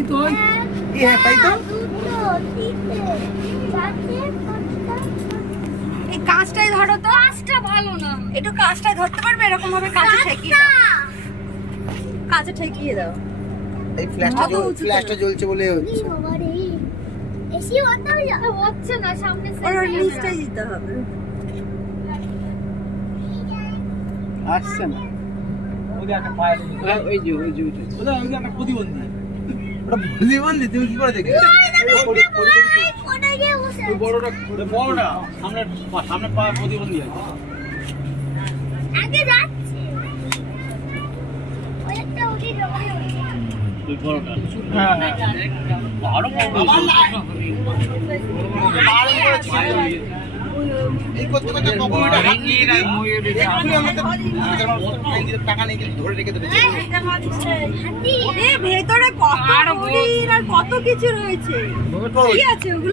ওই তো ওই হ্যাঁ তাই তো। এই কাঁচটাই ধরো তো। কাজটা ভালো না। একটু কাঁচটাই ধরতে পারবে এরকম ভাবে কাঁচে ঠেকিয়ে দাও। কাঁচে ঠেকিয়ে দাও। এই ফ্ল্যাশটা জ্বলছে বলে হচ্ছে। হচ্ছে না সামনে ওর নিচটাই দিতে হবে। আসছে না ওই যে ওটা একটা প্রতিবন্ধী। ওটা প্রতিবন্ধী তুমি কি করে দেখলে? বড়টা সামনে সামনে পা প্রতিবন্ধী আছে। আগে যাচ্ছে ওইটা উঠে যাবে। ওই বড়টা হ্যাঁ আরো এই করতে করতে কখন এটা এক্ষুনি আমাদের টাকা নেই কিন্তু ধরে রেখে দেবে। ভেতরে কত আর কত কিছু রয়েছে। কি আছে ওগুলো?